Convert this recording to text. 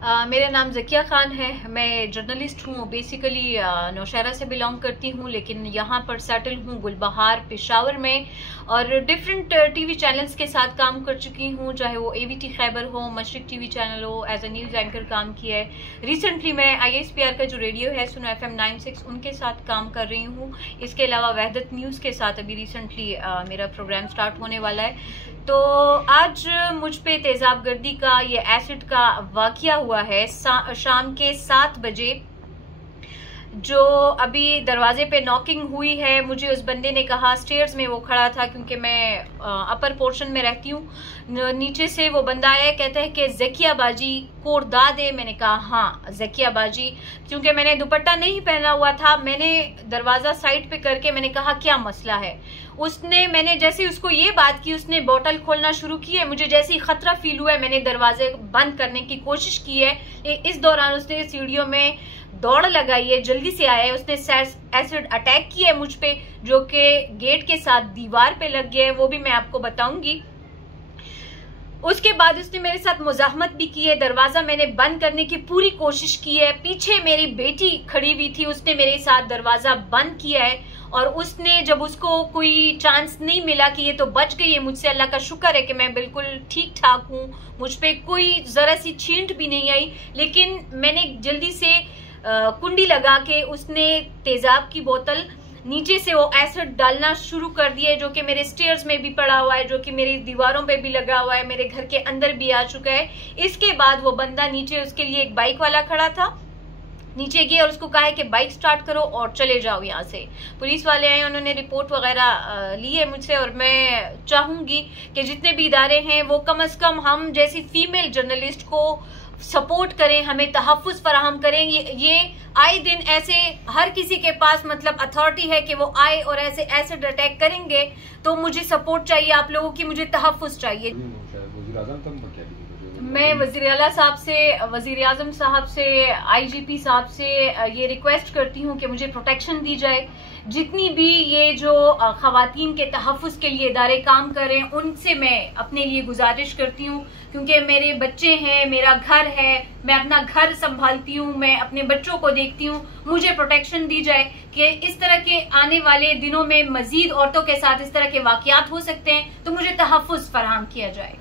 मेरा नाम ज़किया खान है। मैं जर्नलिस्ट हूँ। बेसिकली नौशहरा से बिलोंग करती हूँ, लेकिन यहाँ पर सेटल हूँ गुलबहार पेशावर में, और डिफरेंट टीवी चैनल्स के साथ काम कर चुकी हूँ, चाहे वो एवीटी खैबर हो, मशरिक टीवी चैनल हो, एज ए न्यूज़ एंकर काम किया है। रिसेंटली मैं ISPR का जो रेडियो है सुनो FM 96 उनके साथ काम कर रही हूँ। इसके अलावा वहदत न्यूज़ के साथ अभी रिसेंटली मेरा प्रोग्राम स्टार्ट होने वाला है। तो आज मुझ पे तेजाब गर्दी का ये एसिड का वाकया हुआ है शाम के 7 बजे। जो अभी दरवाजे पे नॉकिंग हुई है, मुझे उस बंदे ने कहा, स्टेयर्स में वो खड़ा था क्योंकि मैं अपर पोर्शन में रहती हूँ, नीचे से वो बंदा आया, कहता है कि ज़किया बाजी कोड दा दे। मैंने कहा हाँ ज़किया बाजी, क्योंकि मैंने दुपट्टा नहीं पहना हुआ था। मैंने दरवाज़ा साइड पे करके मैंने कहा क्या मसला है। मैंने जैसे उसको ये बात की, उसने बोतल खोलना शुरू की है। मुझे जैसे ही खतरा फील हुआ है, मैंने दरवाजे बंद करने की कोशिश की है। इस दौरान उसने सीढ़ियों में दौड़ लगाई है, जल्दी से आया है। उसने एसिड अटैक किया है मुझ पे, जो कि गेट के साथ दीवार पे लग गया है, वो भी मैं आपको बताऊंगी। उसके बाद उसने मेरे साथ मुजाहमत भी की है। दरवाजा मैंने बंद करने की पूरी कोशिश की है। पीछे मेरी बेटी खड़ी हुई थी, उसने मेरे साथ दरवाजा बंद किया है, और उसने जब उसको कोई चांस नहीं मिला कि ये तो बच गई है मुझसे, अल्लाह का शुक्र है कि मैं बिल्कुल ठीक ठाक हूँ, मुझ पे कोई जरा सी छींट भी नहीं आई। लेकिन मैंने जल्दी से कुंडी लगा के उसने तेजाब की बोतल नीचे से वो एसिड डालना शुरू कर दिया, जो कि मेरे स्टेयर्स में भी पड़ा हुआ है, जो कि मेरी दीवारों पे भी लगा हुआ है, मेरे घर के अंदर भी आ चुका है। इसके बाद वो बंदा नीचे, उसके लिए एक बाइक वाला खड़ा था, नीचे गया और उसको कहा है कि बाइक स्टार्ट करो और चले जाओ यहाँ से। पुलिस वाले आए, उन्होंने रिपोर्ट वगैरह ली है मुझसे, और मैं चाहूंगी कि जितने भी इदारे हैं वो कम से कम हम जैसी फीमेल जर्नलिस्ट को सपोर्ट करें, हमें तहफ़्फ़ुज़ फराहम करें। ये आए दिन ऐसे हर किसी के पास मतलब अथॉरिटी है कि वो आए और ऐसे एसिड अटैक करेंगे, तो मुझे सपोर्ट चाहिए आप लोगों की, मुझे तहफ़्फ़ुज़ चाहिए। मैं वज़ीर आज़म साहब से IGP साहब से ये रिक्वेस्ट करती हूँ कि मुझे प्रोटेक्शन दी जाए। जितनी भी ये जो ख़वातीन के तहफ़्फ़ुज़ के लिए इदारे काम कर रहे हैं, उनसे मैं अपने लिए गुजारिश करती हूँ, क्योंकि मेरे बच्चे हैं, मेरा घर है, मैं अपना घर संभालती हूँ, मैं अपने बच्चों को देखती हूँ। मुझे प्रोटेक्शन दी जाए कि इस तरह के आने वाले दिनों में मज़ीद औरतों के साथ इस तरह के वाक़यात हो सकते हैं, तो मुझे तहफ़्फ़ुज़ फराहम किया जाए।